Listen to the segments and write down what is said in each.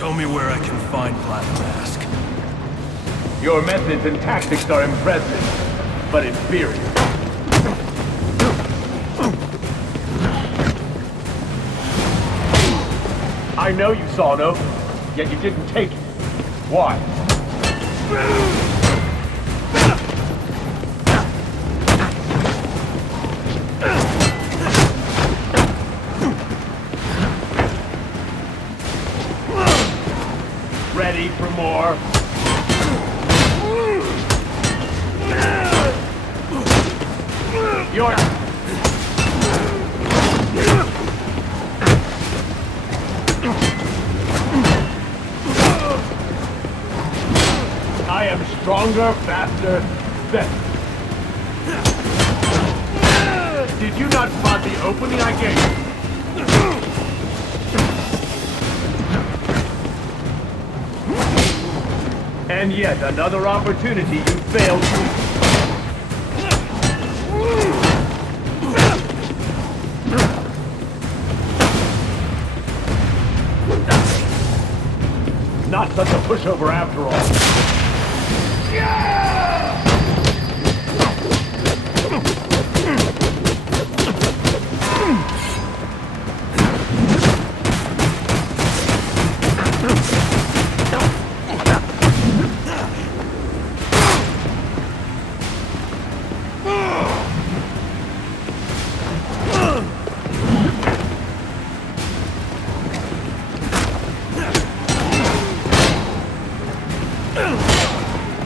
Tell me where I can find Black Mask. Your methods and tactics are impressive, but inferior. I know you saw an opening, yet you didn't take it. Why? Ready for more? You're... I am stronger, faster, better. Did you not spot the opening I gave you? And yet another opportunity you failed to... Not such a pushover after all.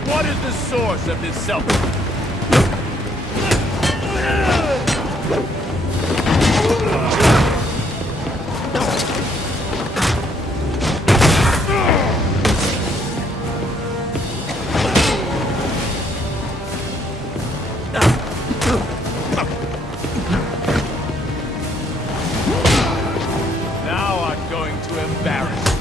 What is the source of this self? Now I'm going to embarrass you.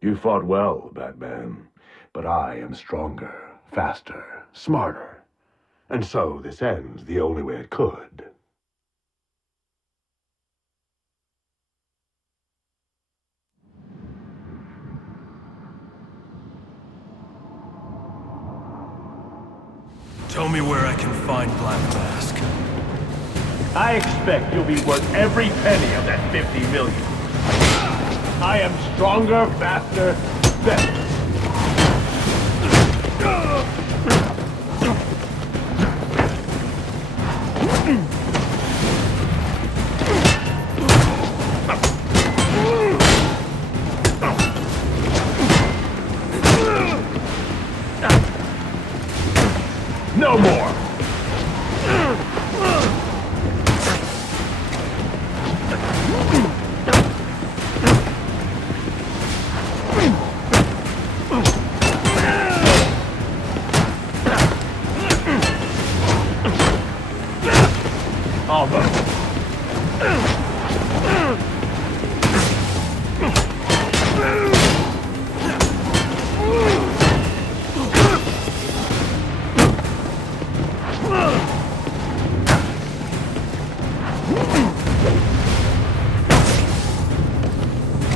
You fought well, Batman, but I am stronger, faster, smarter. And so this ends the only way it could. Tell me where I can find Black Mask. I expect you'll be worth every penny of that 50 million. I am stronger, faster, better. No more! Almost.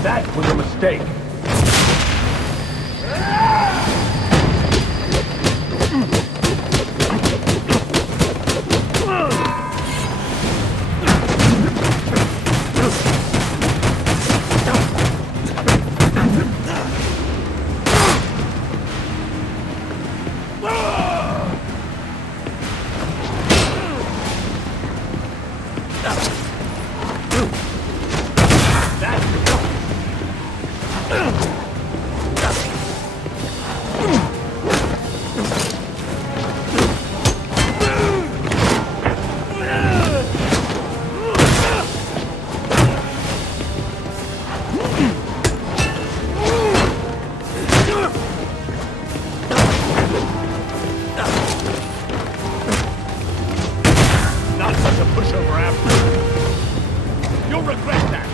That was a mistake. You'll regret that!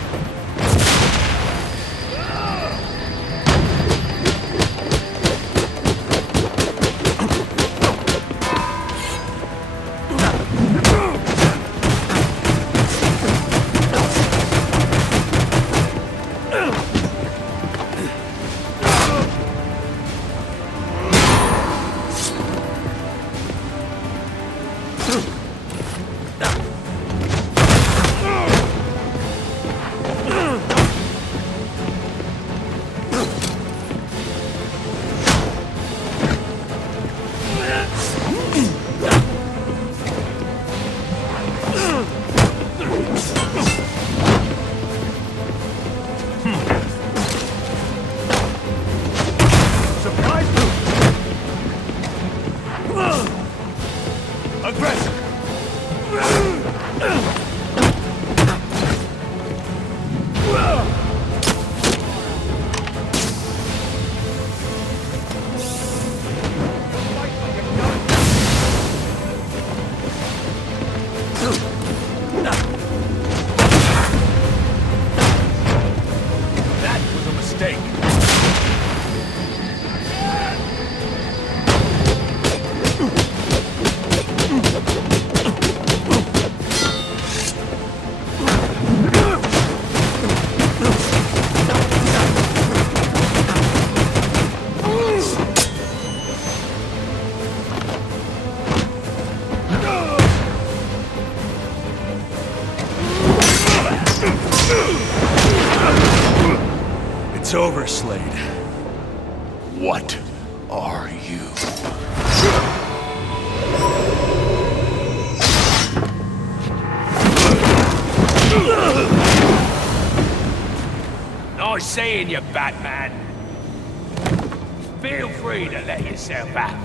It's over, Slade. What are you? Nice seeing you, Batman. Feel free to let yourself out.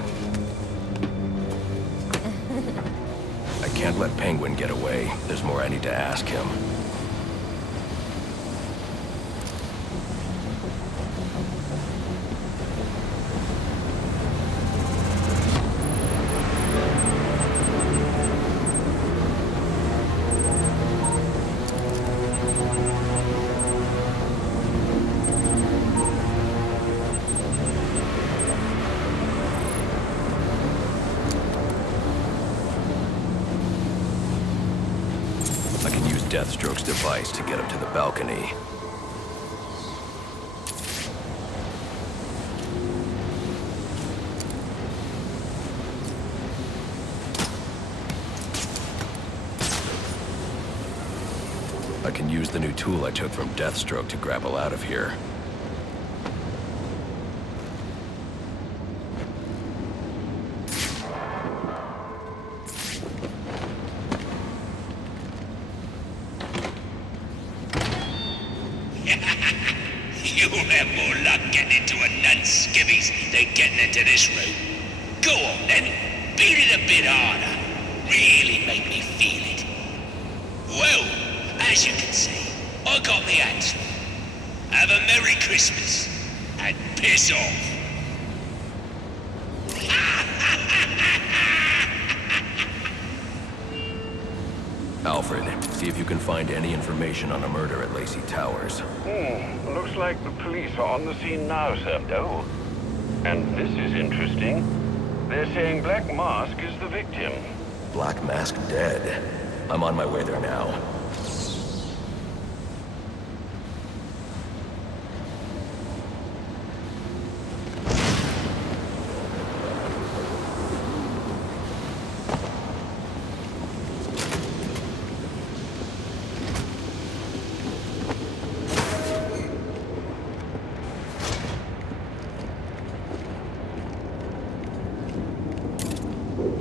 I can't let Penguin get away. There's more I need to ask him. Deathstroke's device to get up to the balcony. I can use the new tool I took from Deathstroke to grapple out of here. You'll have more luck getting into a nun's skivvies than getting into this room. Go on then, beat it a bit harder. Really make me feel it. Well, as you can see, I got the answer. Have a Merry Christmas, and piss off. Alfred, see if you can find any information on a murder at Lacey Towers. Looks like the police are on the scene now, sir. Oh. And this is interesting. They're saying Black Mask is the victim. Black Mask dead. I'm on my way there now.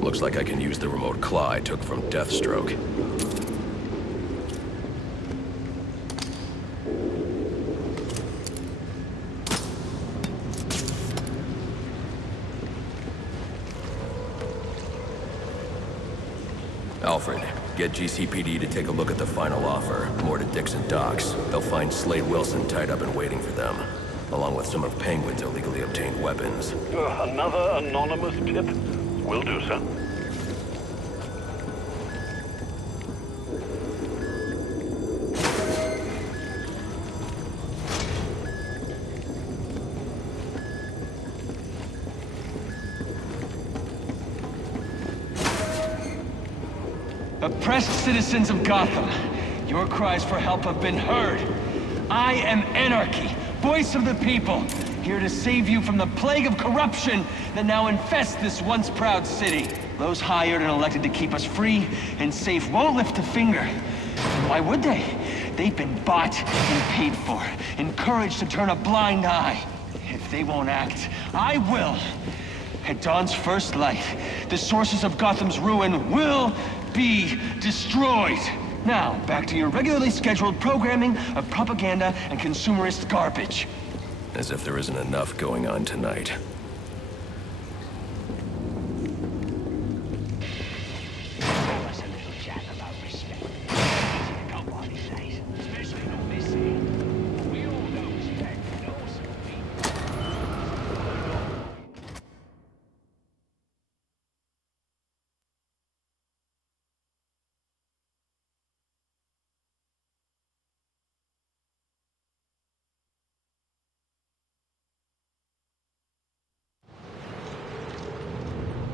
Looks like I can use the remote claw I took from Deathstroke. Alfred, get GCPD to take a look at the final offer. More to Dixon Docks. They'll find Slade Wilson tied up and waiting for them, along with some of Penguin's illegally obtained weapons. Another anonymous tip? Will do, sir. Oppressed citizens of Gotham, your cries for help have been heard. I am Anarchy, voice of the people, here to save you from the plague of corruption that now infests this once proud city. Those hired and elected to keep us free and safe won't lift a finger. Why would they? They've been bought and paid for, encouraged to turn a blind eye. If they won't act, I will. At dawn's first light, the sources of Gotham's ruin will be destroyed. Now, back to your regularly scheduled programming of propaganda and consumerist garbage. As if there isn't enough going on tonight.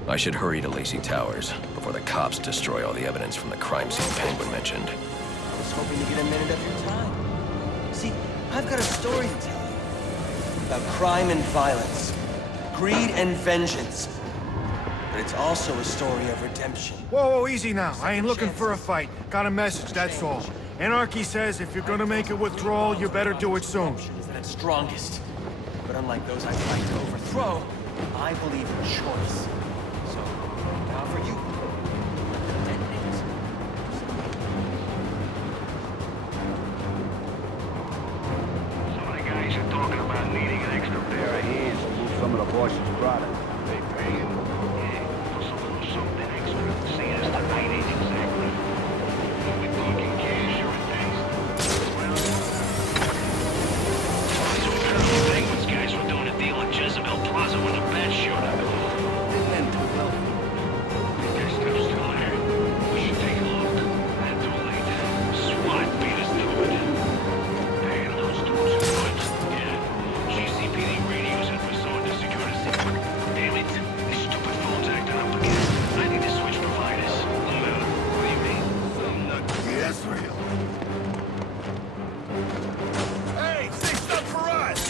I should hurry to Lacey Towers before the cops destroy all the evidence from the crime scene Penguin mentioned. I was hoping to get a minute of your time. See, I've got a story to tell you. About crime and violence. Greed and vengeance. But it's also a story of redemption. Whoa, easy now. I ain't looking for a fight. Got a message, that's all. Anarchy says if you're gonna make a withdrawal, you better do it soon. Is at its strongest. But unlike those I fight to overthrow, I believe in choice. So, now for you. Detonate. Some of the guys are talking about needing an extra pair of hands to move some of the boss's product. They paying? Yeah, for some little something extra. See us tonight ain't exactly. We're talking cash or things. Penguins guys were doing a deal in Jezebel Plaza when the band showed up. Didn't end too well. Their stuff's still there. We should take a look. Not too late. SWAT beat us to it. Hey, those dudes are good. Yeah. GCPD radios had restored the security. Damn it. These stupid phones acting up again. I need to switch providers. What do you mean? That's real. Hey, six up for us!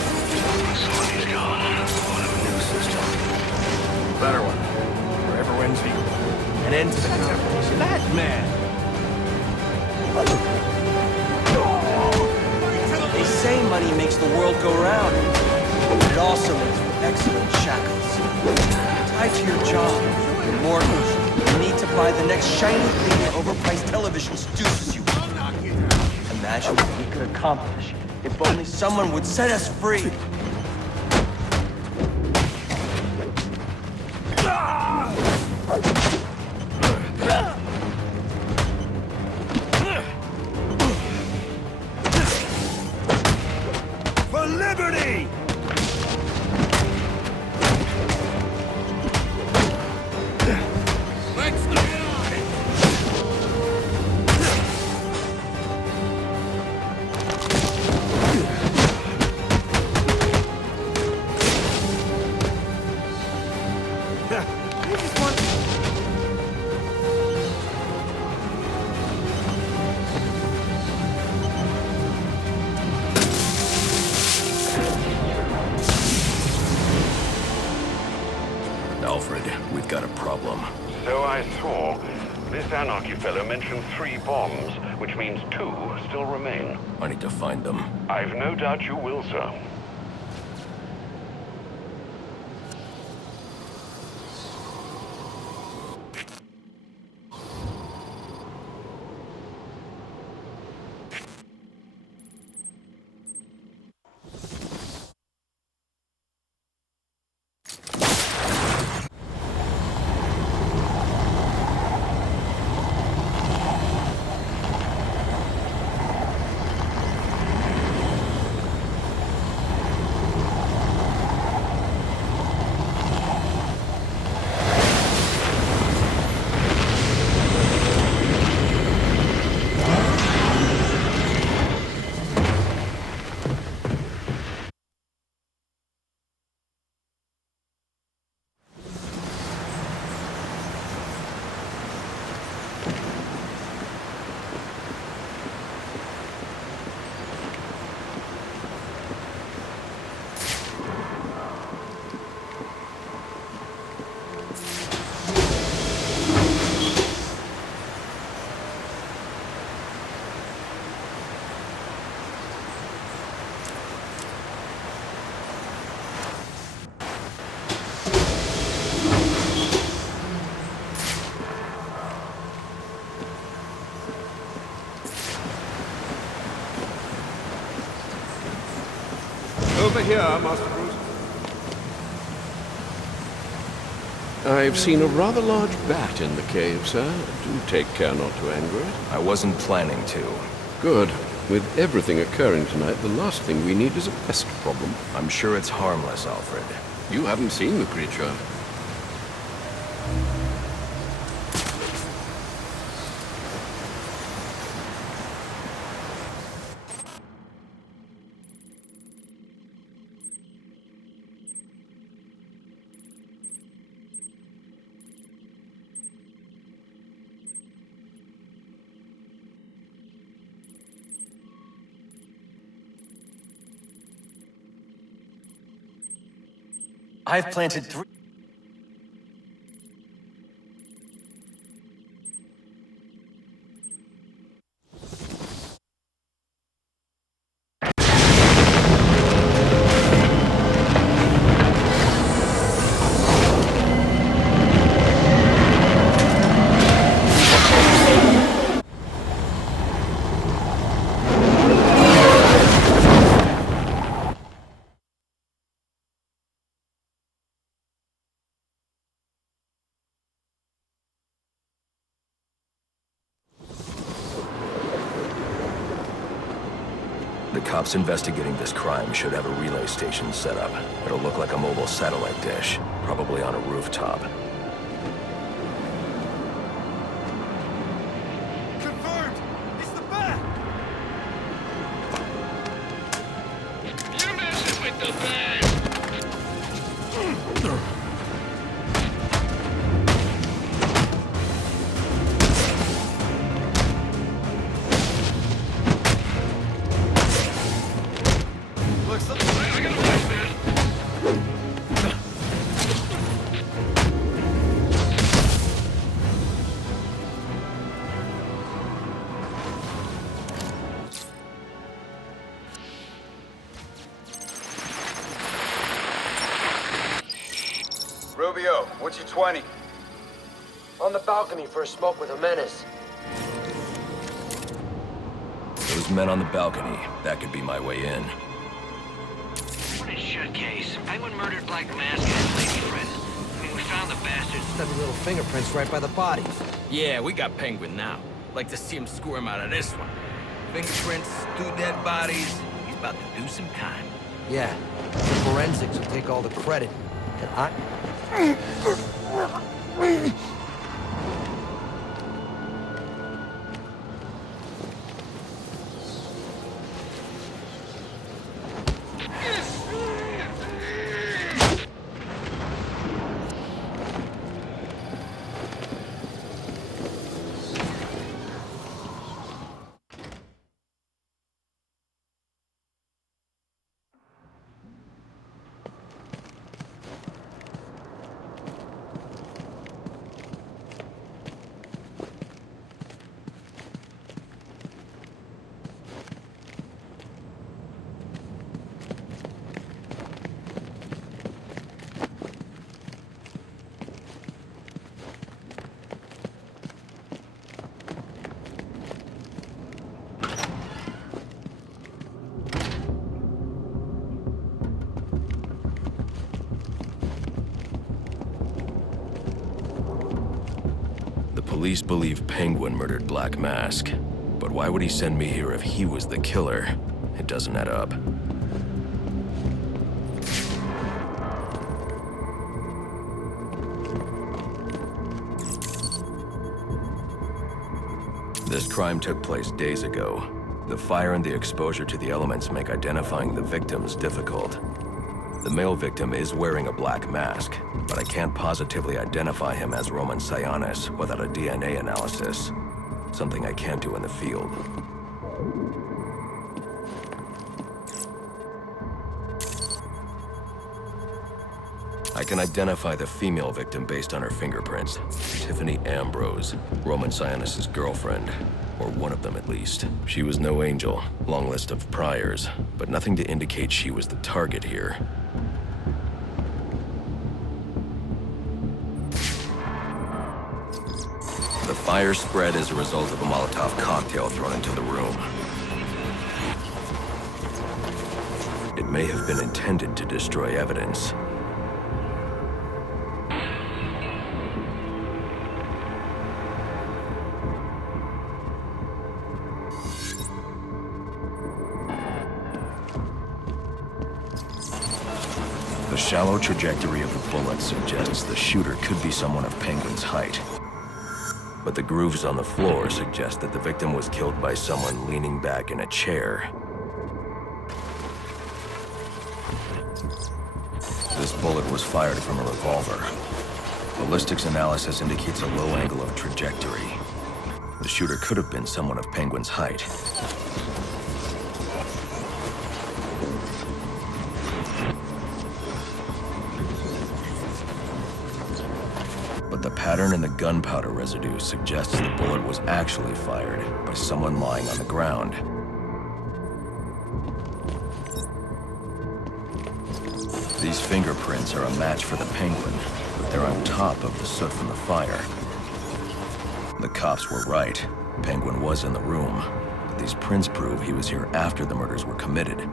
Somebody's gone. What a new system. Better one. Wherever ends equal. An end to the competition. Batman! They say money makes the world go round, but it also makes for excellent shackles. Tied to your job, your mortgage, you need to buy the next shiny thing that overpriced television seduces you. Imagine what we could accomplish if only someone would set us free. For liberty! Let's get on it! You just want... Alfred, we've got a problem. So I saw. This Anarchy fellow mentioned 3 bombs, which means 2 still remain. I need to find them. I've no doubt you will, sir. here, Master Bruce? I've seen a rather large bat in the cave, sir. Do take care not to anger it. I wasn't planning to. Good. With everything occurring tonight, the last thing we need is a pest problem. I'm sure it's harmless, Alfred. You haven't seen the creature. I've planted 3... The cops investigating this crime should have a relay station set up. It'll look like a mobile satellite dish, probably on a rooftop. Confirmed! It's the bat! You're messing with the bag! I got a watch, man. Rubio, what's your 20? On the balcony for a smoke with a menace. Those men on the balcony, that could be my way in. What a shut case. Penguin murdered Black Mask and his lady friend. I mean, we found the bastards. Stubby little fingerprints right by the bodies. Yeah, we got Penguin now. Like to see him squirm out of this one. Fingerprints, 2 dead bodies. He's about to do some time. Yeah, the forensics will take all the credit. And I... Police believe Penguin murdered Black Mask. But why would he send me here if he was the killer? It doesn't add up. This crime took place days ago. The fire and the exposure to the elements make identifying the victims difficult. The male victim is wearing a black mask, but I can't positively identify him as Roman Sionis without a DNA analysis. Something I can't do in the field. I can identify the female victim based on her fingerprints. Tiffany Ambrose, Roman Sionis' girlfriend. Or one of them at least. She was no angel, long list of priors, but nothing to indicate she was the target here. The fire spread as a result of a Molotov cocktail thrown into the room. It may have been intended to destroy evidence. The shallow trajectory of the bullet suggests the shooter could be someone of Penguin's height. But the grooves on the floor suggest that the victim was killed by someone leaning back in a chair. This bullet was fired from a revolver. Ballistics analysis indicates a low angle of trajectory. The shooter could have been someone of Penguin's height. But the pattern in the gunpowder residue suggests the bullet was actually fired by someone lying on the ground. These fingerprints are a match for the Penguin, but they're on top of the soot from the fire. The cops were right. Penguin was in the room, but these prints prove he was here after the murders were committed.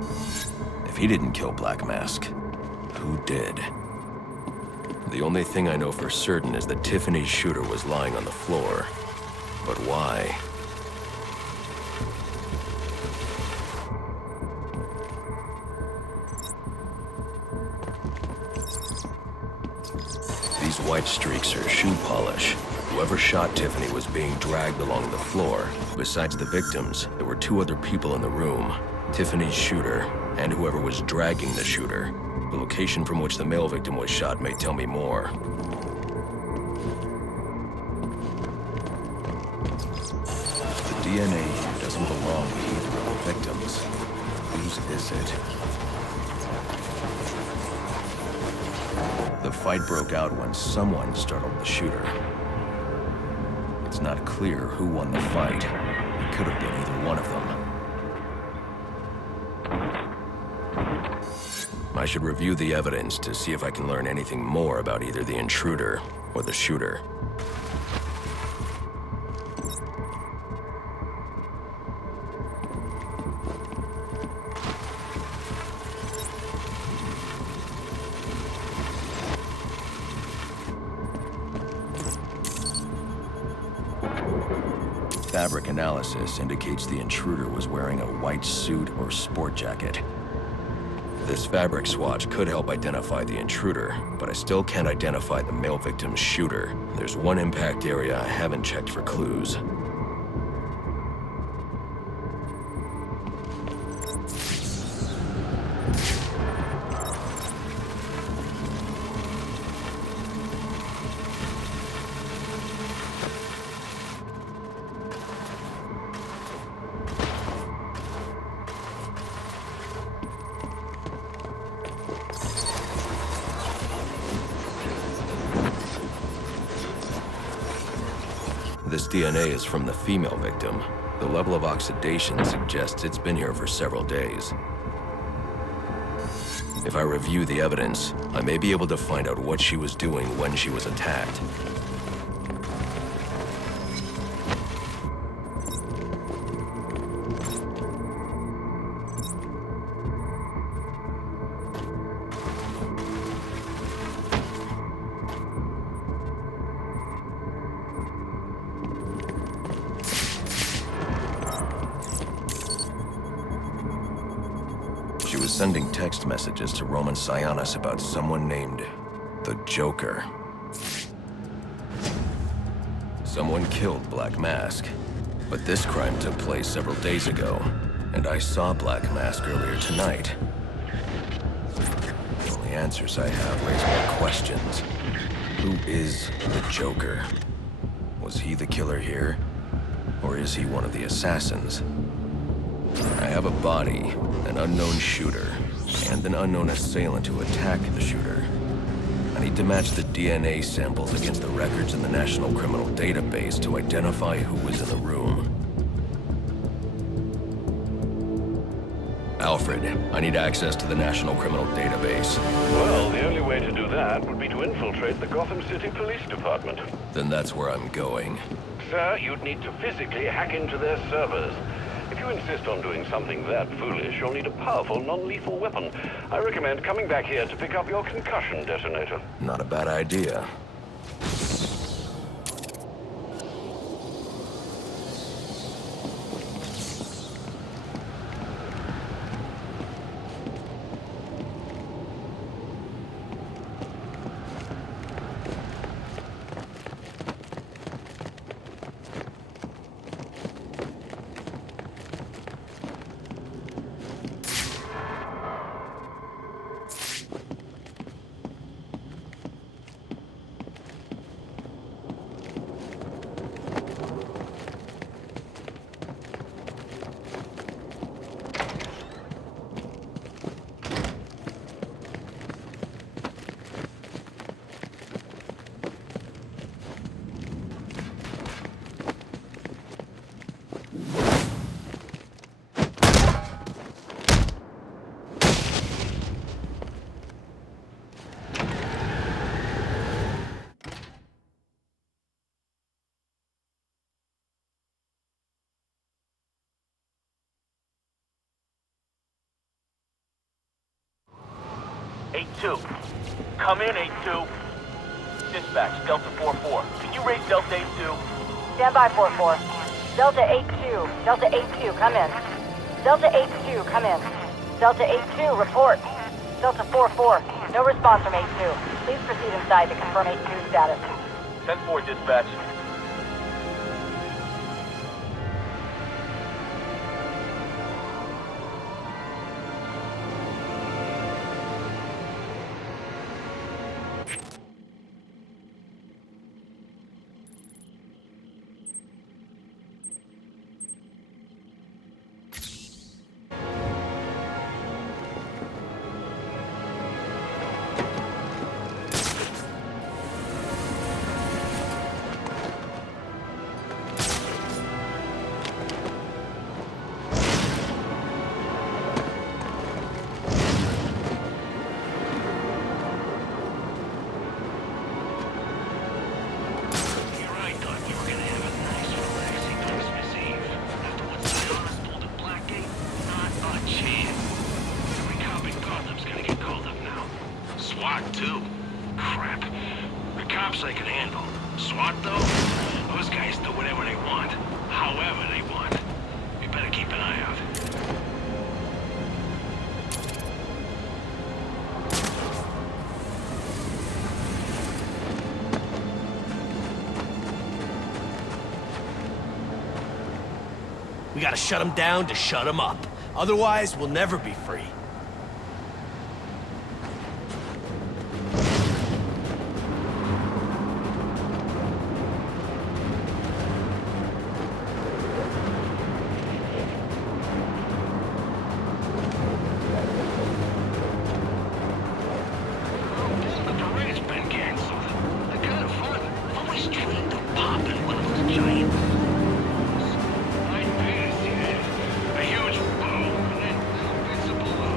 If he didn't kill Black Mask, who did? The only thing I know for certain is that Tiffany's shooter was lying on the floor. But why? These white streaks are shoe polish. Whoever shot Tiffany was being dragged along the floor. Besides the victims, there were two other people in the room. Tiffany's shooter, and whoever was dragging the shooter. The location from which the male victim was shot may tell me more. The DNA here doesn't belong to either of the victims. Whose is it? The fight broke out when someone startled the shooter. It's not clear who won the fight. It could have been either one of them. I should review the evidence to see if I can learn anything more about either the intruder or the shooter. Fabric analysis indicates the intruder was wearing a white suit or sport jacket. This fabric swatch could help identify the intruder, but I still can't identify the male victim's shooter. There's one impact area I haven't checked for clues. This DNA is from the female victim. The level of oxidation suggests it's been here for several days. If I review the evidence, I may be able to find out what she was doing when she was attacked. She was sending text messages to Roman Sionis about someone named the Joker. Someone killed Black Mask, but this crime took place several days ago, and I saw Black Mask earlier tonight. The only answers I have raise more questions. Who is the Joker? Was he the killer here? Or is he one of the assassins? I have a body, an unknown shooter, and an unknown assailant who attacked the shooter. I need to match the DNA samples against the records in the National Criminal Database to identify who was in the room. Alfred, I need access to the National Criminal Database. Well, the only way to do that would be to infiltrate the Gotham City Police Department. Then that's where I'm going. Sir, you'd need to physically hack into their servers. If you insist on doing something that foolish, you'll need a powerful, non-lethal weapon. I recommend coming back here to pick up your concussion detonator. Not a bad idea. Come in, 8-2. Dispatch, Delta 4-4. Can you raise Delta 8-2? Stand by, 4-4. Delta 8-2. Delta 8-2, come in. Delta 8-2, come in. Delta 8-2, report. Delta 4-4, no response from 8-2. Please proceed inside to confirm 8-2 status. 10-4, dispatch. SWAT, too? Crap. The cops I can handle. SWAT, though? Those guys do whatever they want. However they want. We better keep an eye out. We gotta shut them down to shut them up. Otherwise, we'll never be free. The parade's been canceled. They're kind of fun. I've always dreamed of popping one of those giant balloons. I'd pay to see that. A huge boom and then little bits of balloon.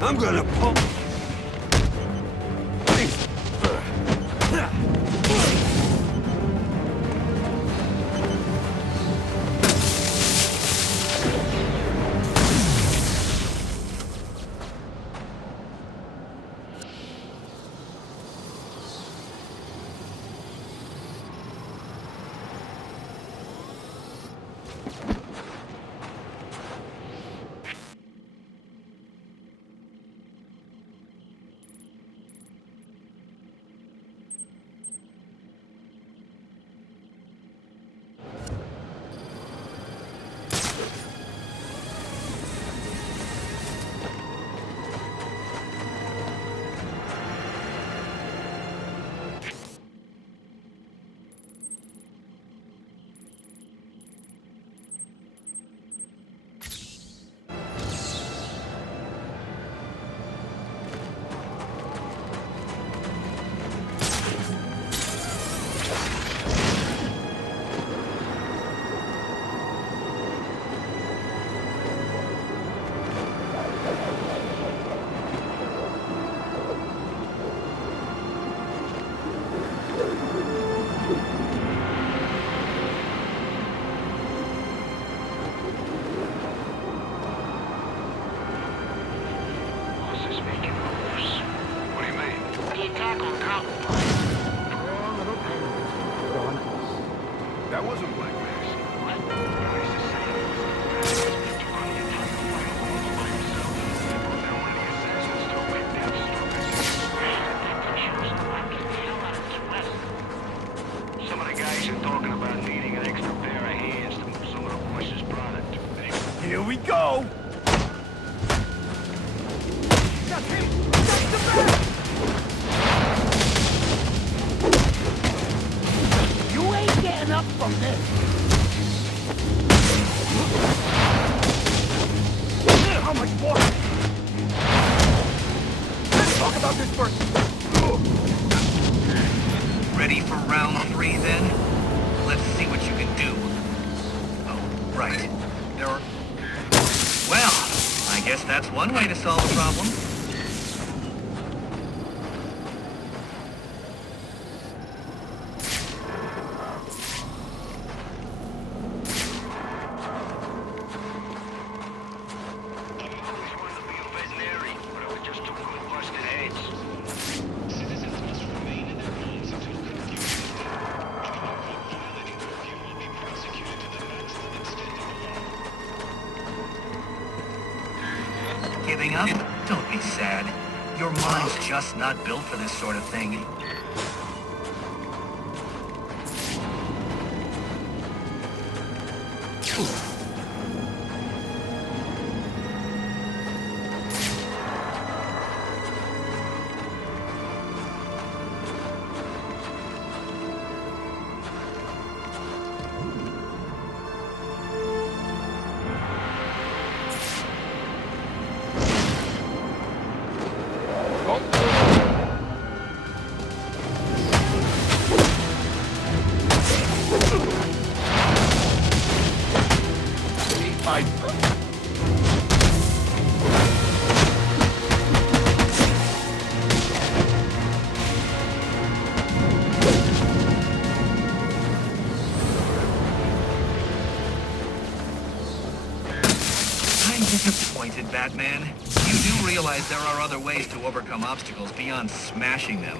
I'm gonna pull... That wasn't Black Mass. Some of the guys are talking about needing an extra pair of hands to move some of the boys' product. Here we go! That's him! That's the back! You ain't getting up from this! How much more? Let's talk about this first. Ready for round 3 then? Let's see what you can do. Oh, right. There are... Well, I guess that's one way to solve a problem. Giving up? Don't be sad. Your mind's just not built for this sort of thing. I'm disappointed, Batman. You do realize there are other ways to overcome obstacles beyond smashing them.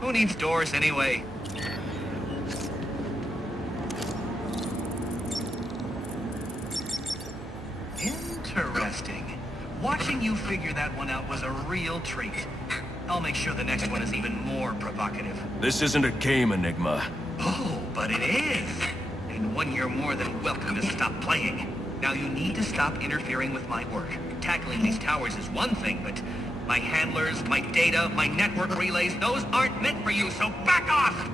Who needs doors anyway? Interesting. Watching you figure that one out was a real treat. I'll make sure the next one is even more provocative. This isn't a game, Enigma. Oh, but it is. And one you're more than welcome to stop playing. Now you need to stop interfering with my work. Tackling these towers is one thing, but my handlers, my data, my network relays, those aren't meant for you, so back off!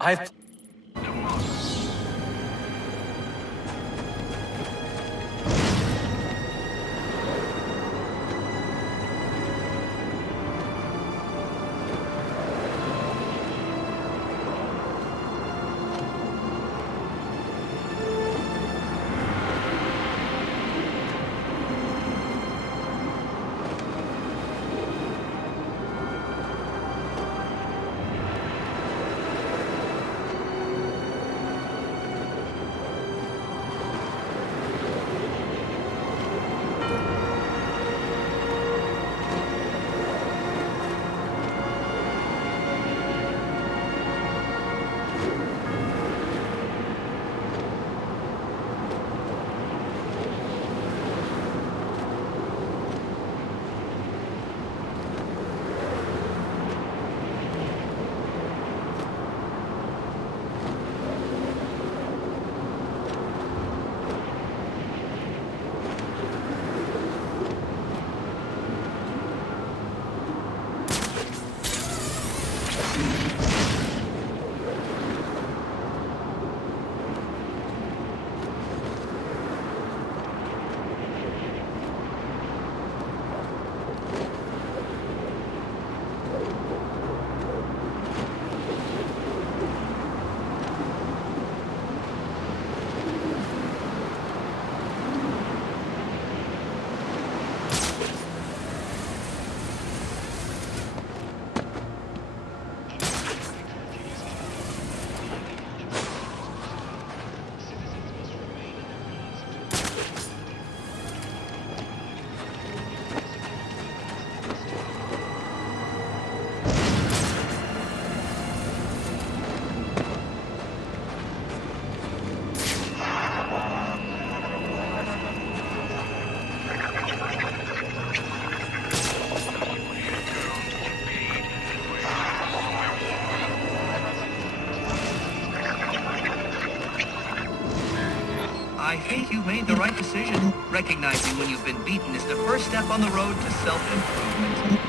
I've... I think you made the right decision. Recognizing when you've been beaten is the first step on the road to self-improvement.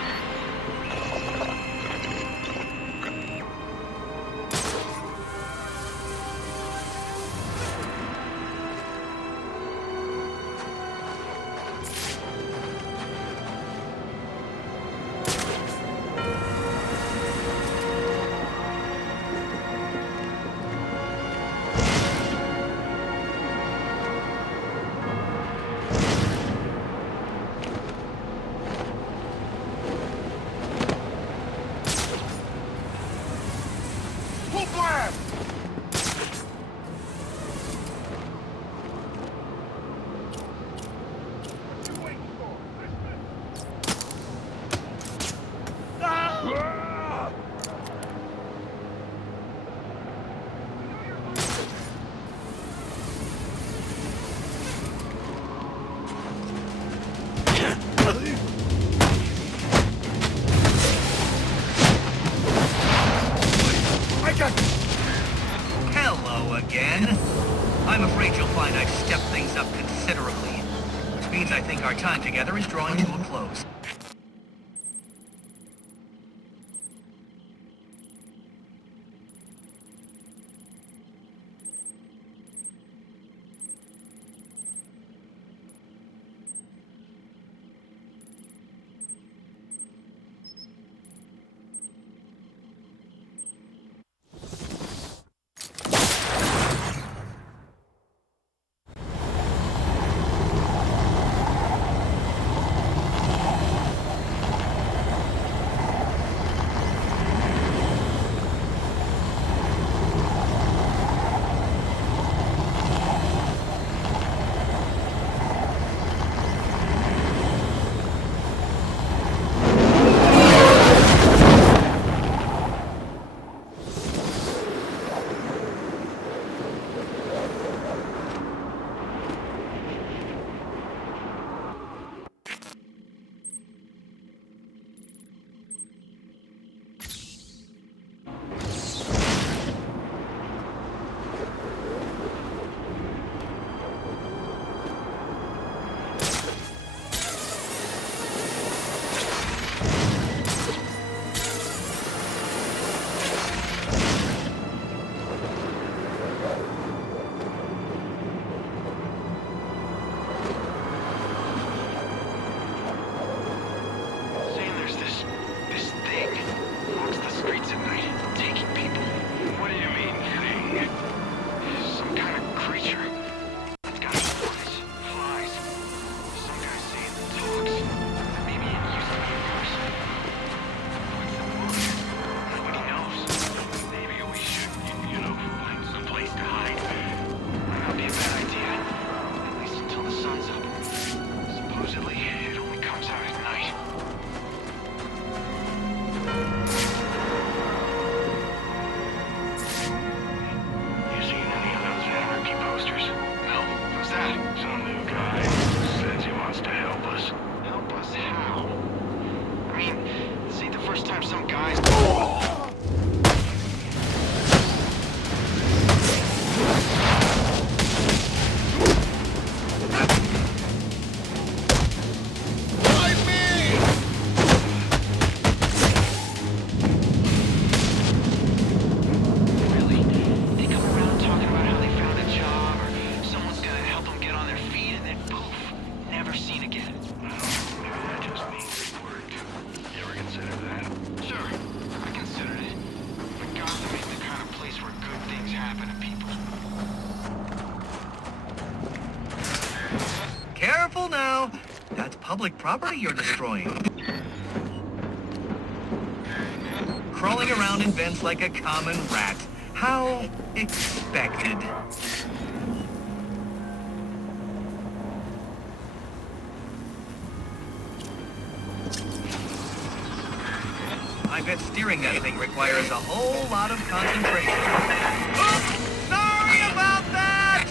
Hello again. I'm afraid you'll find I've stepped things up considerably, which means I think our time together is drawing to a close. public property you're destroying. Crawling around in vents like a common rat. How expected. I bet steering that thing requires a whole lot of concentration. Oops! Sorry about that!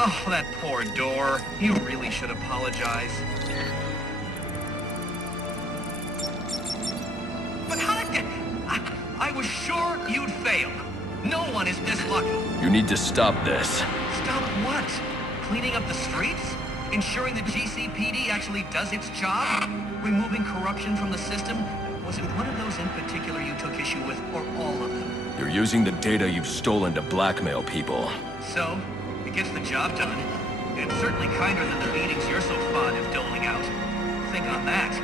Oh, that poor door. You really should apologize. But how did... I was sure you'd fail. No one is this lucky. You need to stop this. Stop what? Cleaning up the streets? Ensuring the GCPD actually does its job? Removing corruption from the system? Was it one of those in particular you took issue with, or all of them? You're using the data you've stolen to blackmail people. So, it gets the job done. And it's certainly kinder than the beatings you're so fond of doling out. Think on that.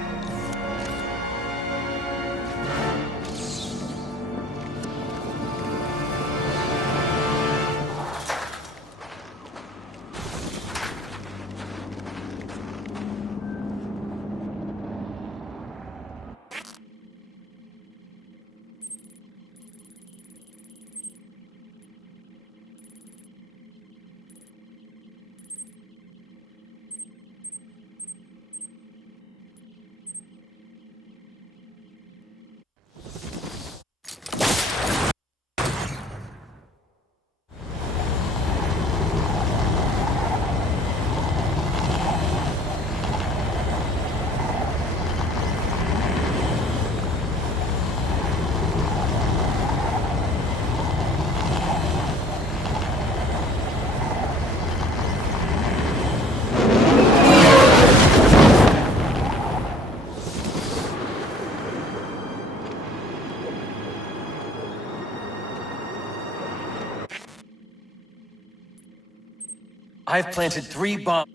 I've planted 3 bombs.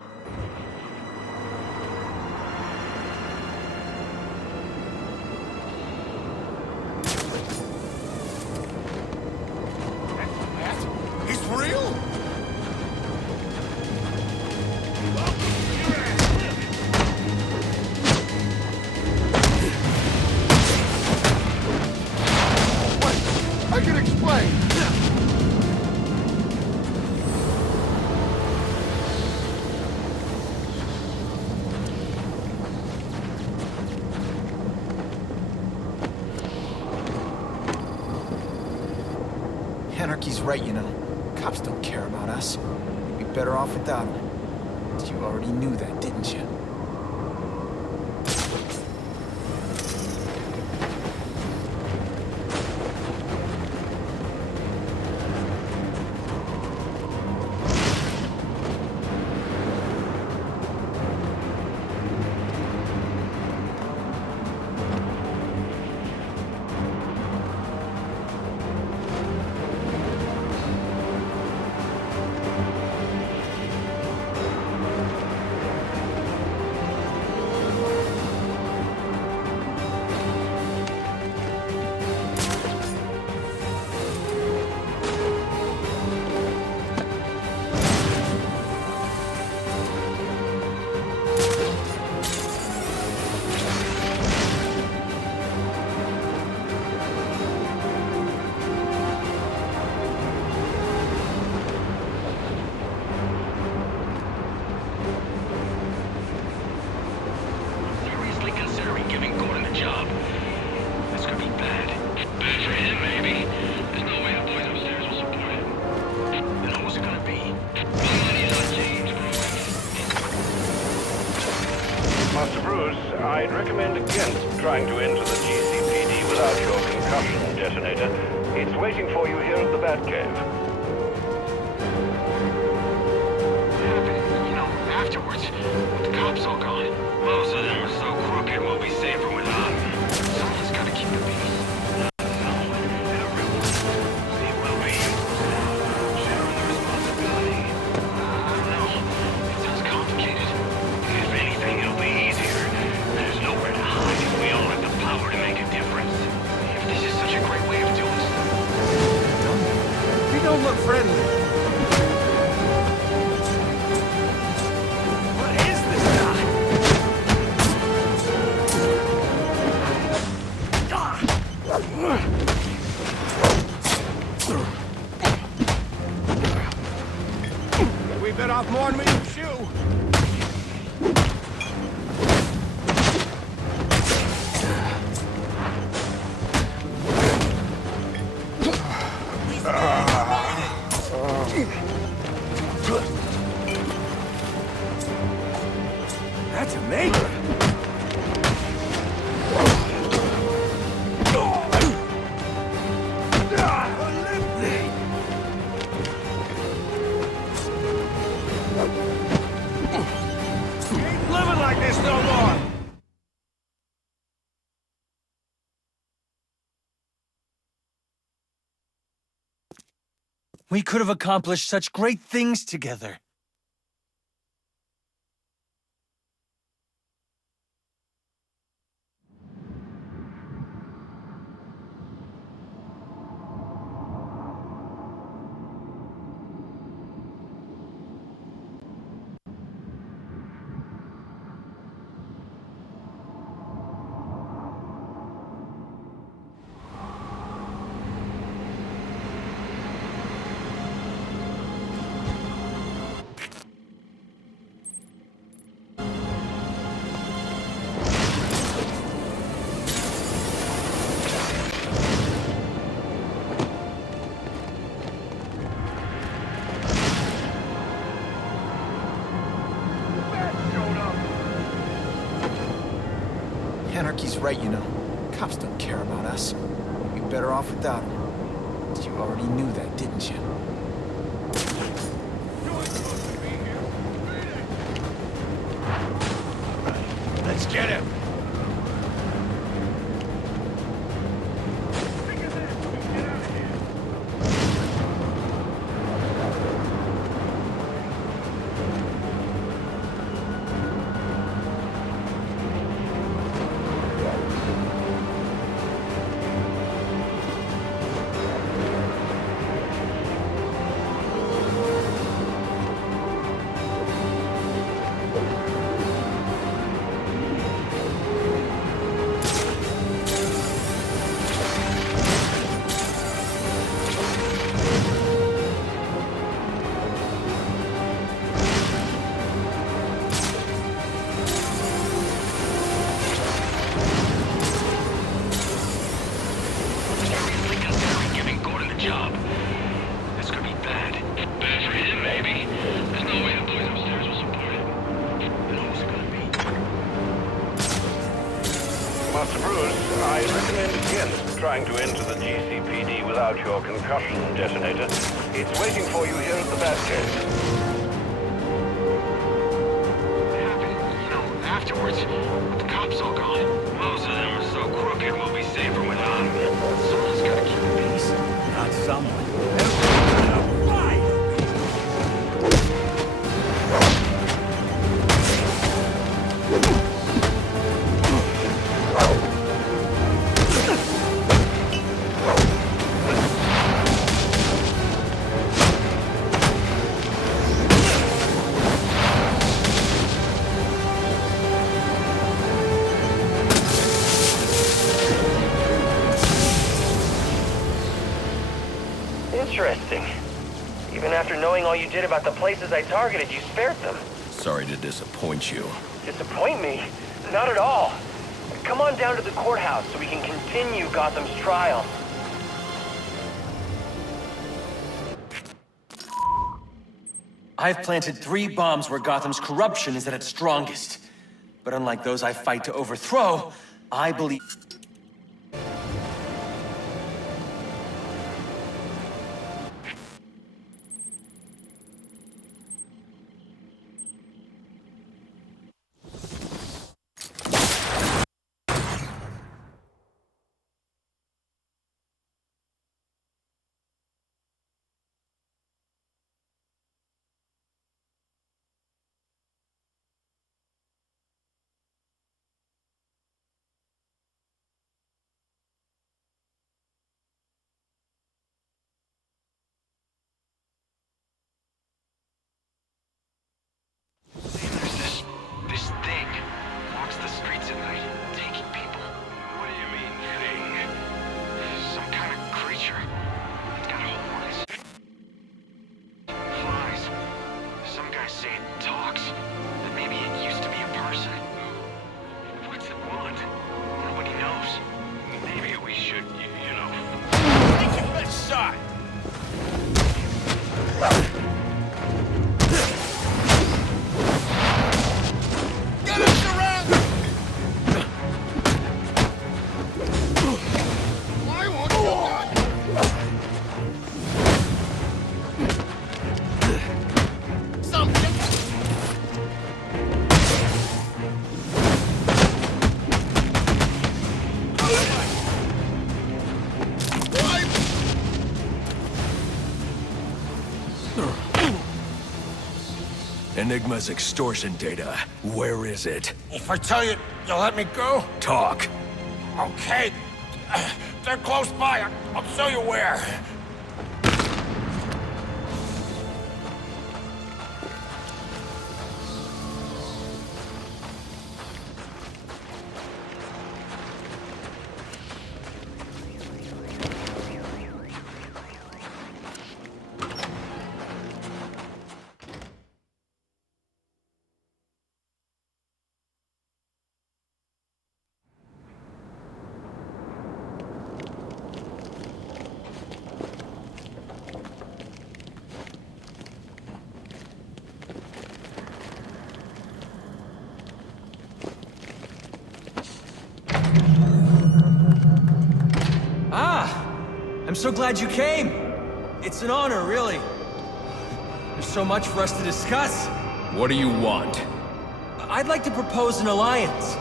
He's real? What? I can explain. Anarchy's right, you know. Cops don't care about us. We'd be better off without them. You already knew that, didn't you? I'd recommend against trying to enter the GCPD without your concussion detonator. It's waiting for you here at the Batcave. You know, afterwards, with the cops all gone, most of them are so crooked we'll be safer without them. Someone's gotta keep the peace. Nowhere to hide if we all have the power to make a difference. We bit off more than we can chew. That's amazing. Ain't living like this no more. We could have accomplished such great things together. Anarchy's right, you know. Cops don't care about us. We'd be better off without them. But you already knew that, didn't you? Let's get him. Job. This could be bad. Bad for him, maybe. There's no way the boys upstairs will support it. And who's it gonna be? Master Bruce, I recommend against trying to enter the GCPD without your concussion detonator. It's waiting for you here at the Batcave. What happened, afterwards, with the cops all gone. Most of them are so crooked we'll be safer without them. Someone's gotta keep the peace. Not someone. Interesting. Even after knowing all you did about the places I targeted, you spared them. Sorry to disappoint you. Disappoint me? Not at all. Come on down to the courthouse so we can continue Gotham's trial. I've planted 3 bombs where Gotham's corruption is at its strongest. But unlike those I fight to overthrow, I believe... guys say it talks. But maybe it used to be a person. What's it want? Nobody knows. Maybe we should, you know... Take your best shot! Get him surrounded! Why won't you die? Something! Enigma's extortion data. Where is it? If I tell you, you'll let me go? Talk. Okay. They're close by. I'll show you where. I'm so glad you came. It's an honor, really. There's so much for us to discuss. What do you want? I'd like to propose an alliance.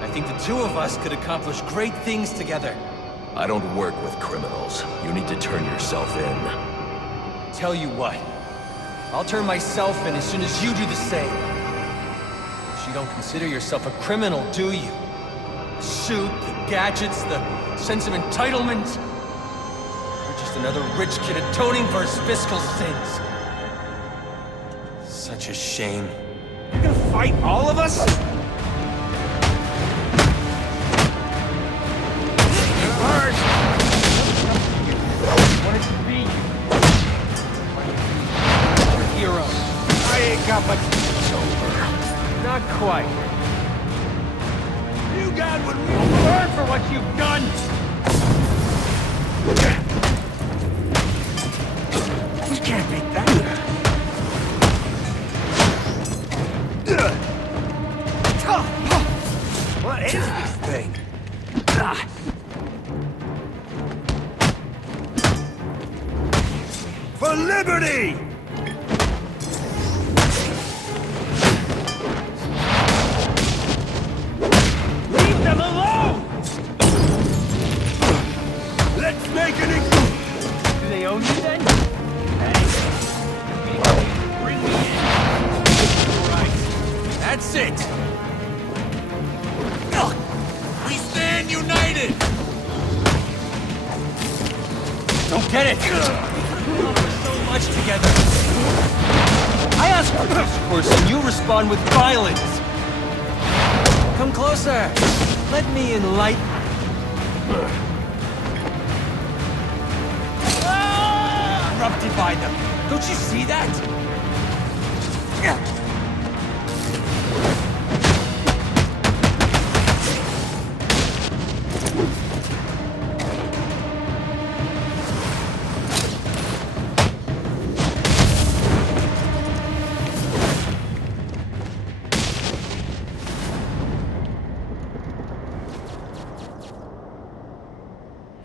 I think the two of us could accomplish great things together. I don't work with criminals. You need to turn yourself in. Tell you what. I'll turn myself in as soon as you do the same. But you don't consider yourself a criminal, do you? The suit, the gadgets, the sense of entitlement. You're just another rich kid atoning for his fiscal sins. Such a shame. You're gonna fight all of us? It hurts! Wanted to be your hero. I ain't got much. It's over. Not quite. You got what we Burn for what you've done! We can't beat that. What is this thing? For liberty! Leave them alone! Let's make an Do they own you then? Bring me in. Right. That's it. We stand united. Don't get it! We accomplished so much together. I ask for discourse and you respond with violence. Come closer. Let me enlighten. Corrupted by them. Don't you see that?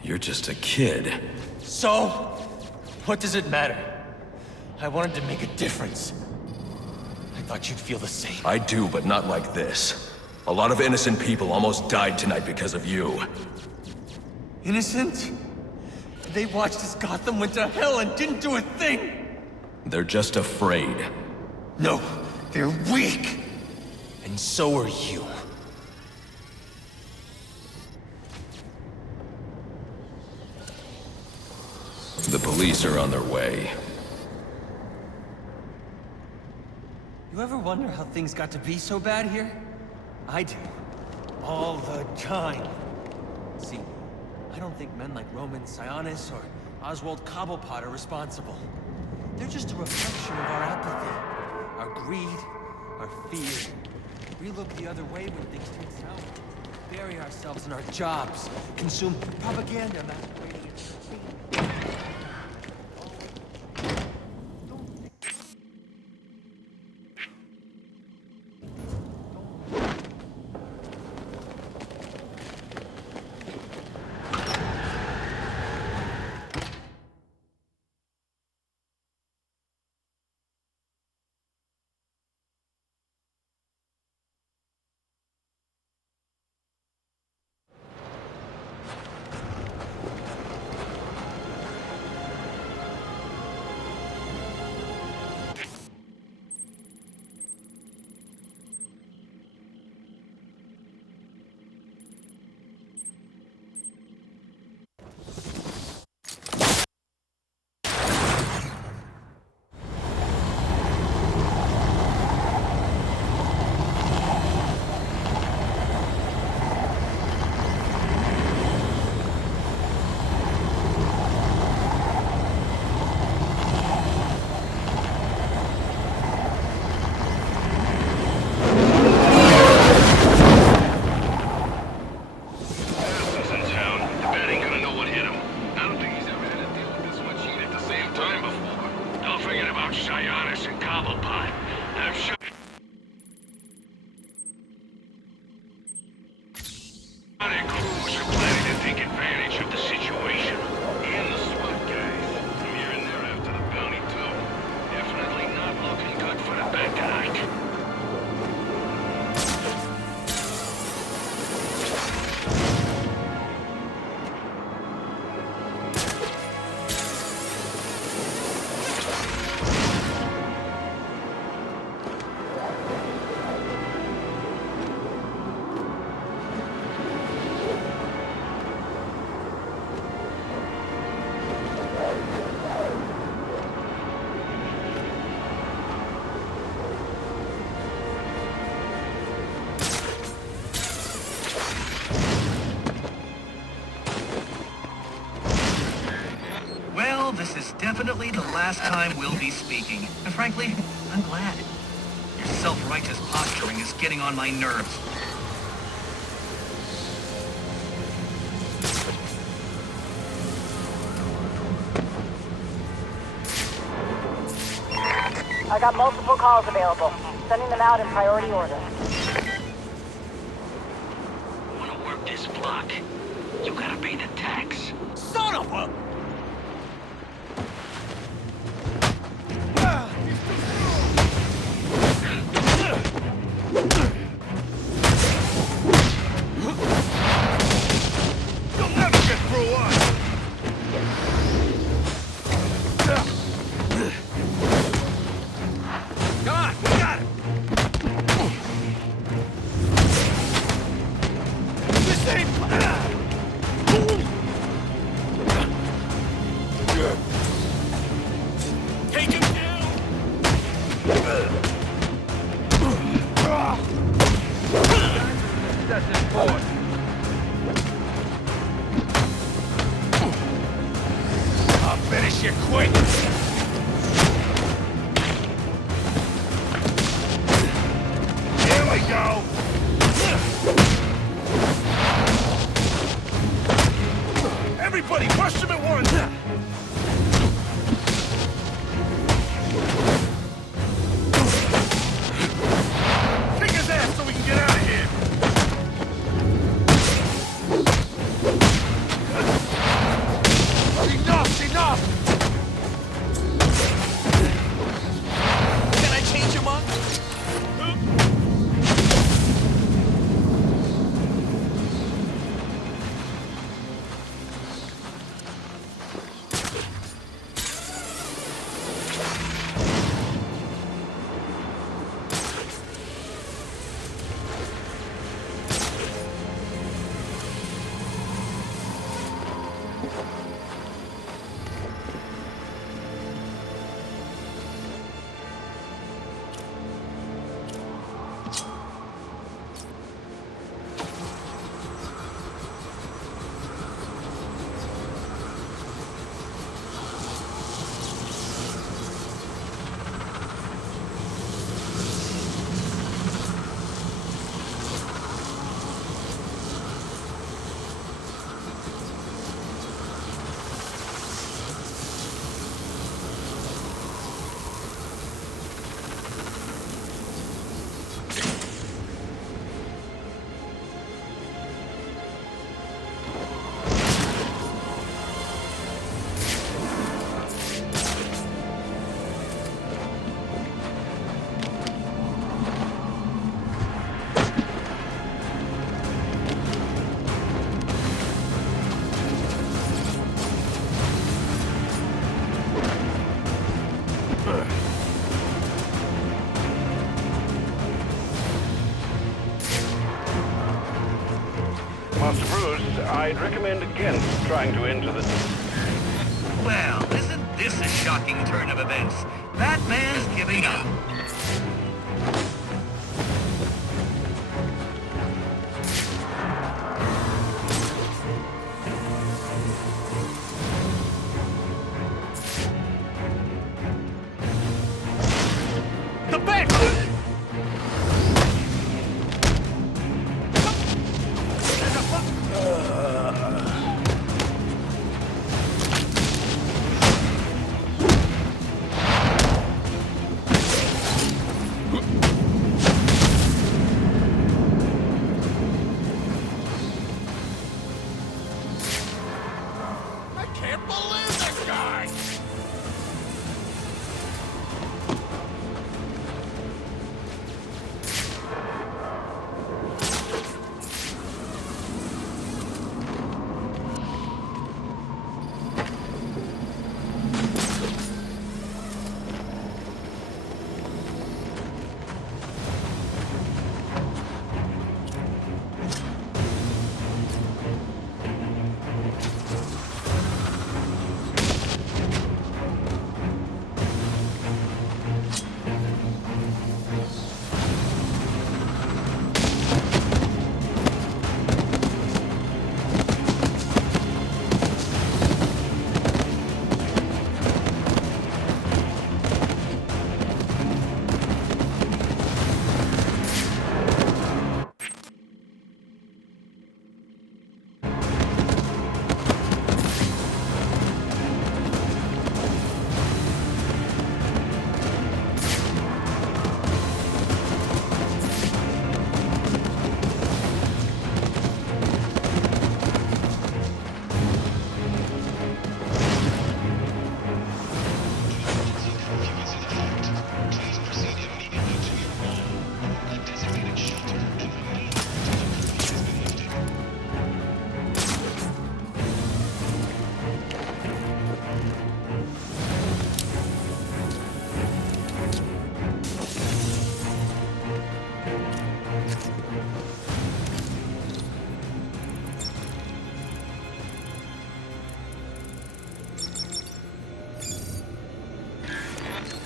You're just a kid. So, what does it matter? I wanted to make a difference. I thought you'd feel the same. I do, but not like this. A lot of innocent people almost died tonight because of you. Innocent? They watched as Gotham went to hell and didn't do a thing! They're just afraid. No, they're weak! And so are you. The police are on their way. You ever wonder how things got to be so bad here? I do. All the time. See, I don't think men like Roman Sionis or Oswald Cobblepot are responsible. They're just a reflection of our apathy, our greed, our fear. We look the other way when things turn south. Bury ourselves in our jobs. Consume propaganda masquerading as freedom. This is definitely the last time we'll be speaking. And frankly, I'm glad. Your self-righteous posturing is getting on my nerves. I got multiple calls available. Sending them out in priority order. Wanna work this block? You gotta pay the tax. Son of a... You'll never get through us! Come on, we got it! This ain't... Take him down! That's important. I'll finish you quick! Here we go! Everybody, rush him at once! Kick his ass so we can get out of here! Enough, enough! Bruce, I'd recommend against trying to enter the... Well, isn't this a shocking turn of events? Batman's giving up. The back! I can't believe this guy!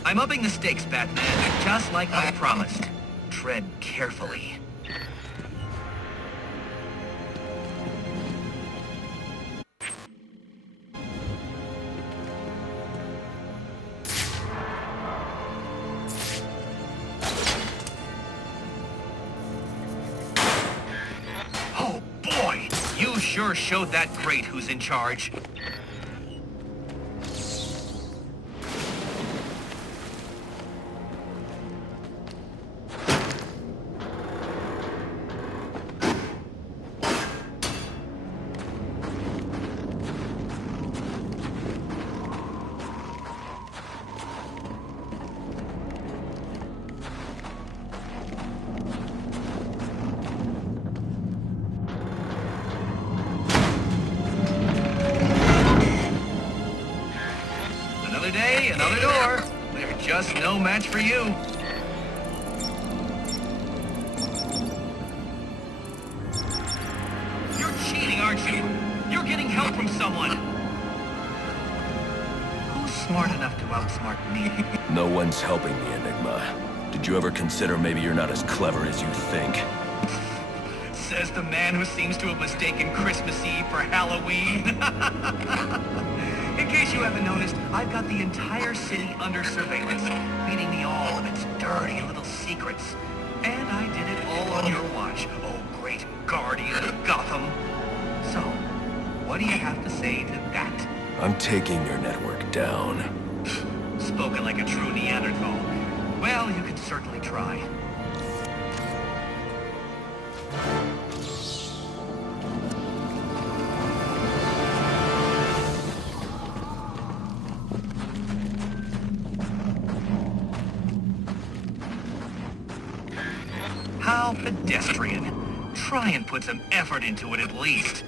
I'm upping the stakes, Batman, just like I promised. Tread carefully. Oh boy! You sure showed that great who's in charge. Another day, another door. They're just no match for you. You're cheating, aren't you? You're getting help from someone. Who's smart enough to outsmart me? No one's helping me, Enigma. Did you ever consider maybe you're not as clever as you think? Says the man who seems to have mistaken Christmas Eve for Halloween. In case you haven't noticed, I've got the entire city under surveillance, feeding me all of its dirty little secrets. And I did it all on your watch, oh great guardian of Gotham. So, what do you have to say to that? I'm taking your network down. Spoken like a true Neanderthal. Well, you could certainly try. How pedestrian. Try and put some effort into it at least.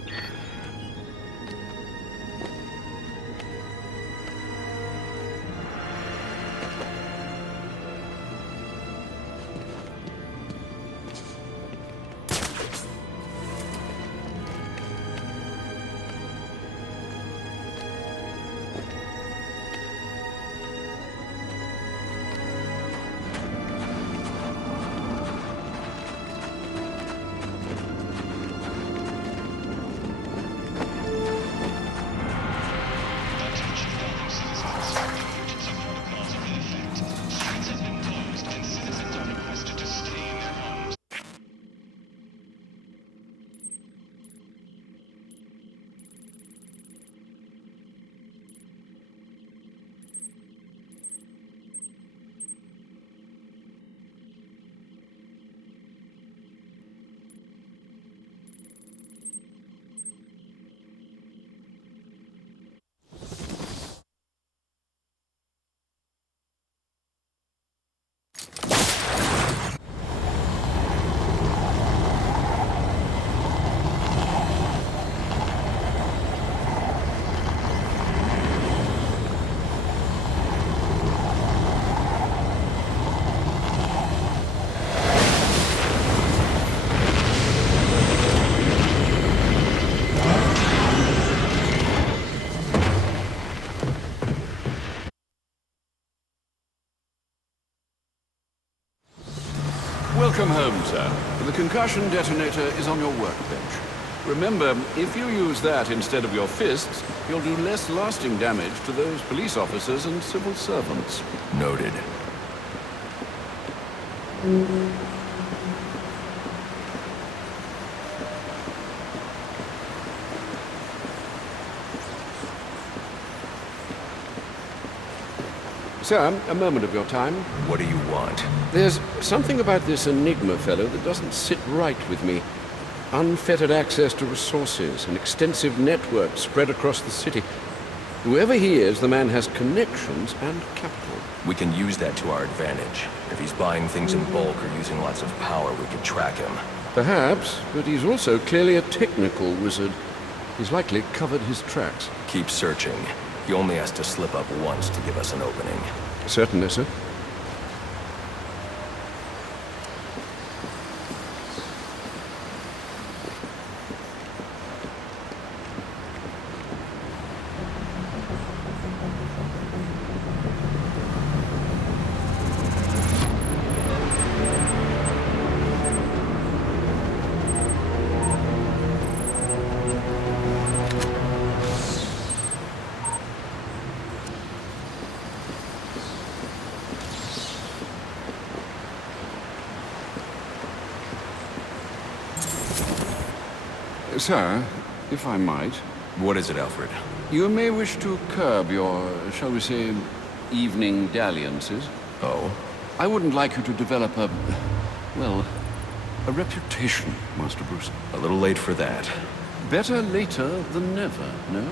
Welcome home, sir. The concussion detonator is on your workbench. Remember, if you use that instead of your fists, you'll do less lasting damage to those police officers and civil servants. Noted. Sir, a moment of your time. What do you want? There's something about this Enigma fellow that doesn't sit right with me. Unfettered access to resources, an extensive network spread across the city. Whoever he is, the man has connections and capital. We can use that to our advantage. If he's buying things in bulk or using lots of power, we can track him. Perhaps, but he's also clearly a technical wizard. He's likely covered his tracks. Keep searching. He only has to slip up once to give us an opening. Certainly, sir. Sir, if I might. What is it, Alfred? You may wish to curb your, shall we say, evening dalliances. Oh? I wouldn't like you to develop a, well, a reputation, Master Bruce. A little late for that. Better later than never, no?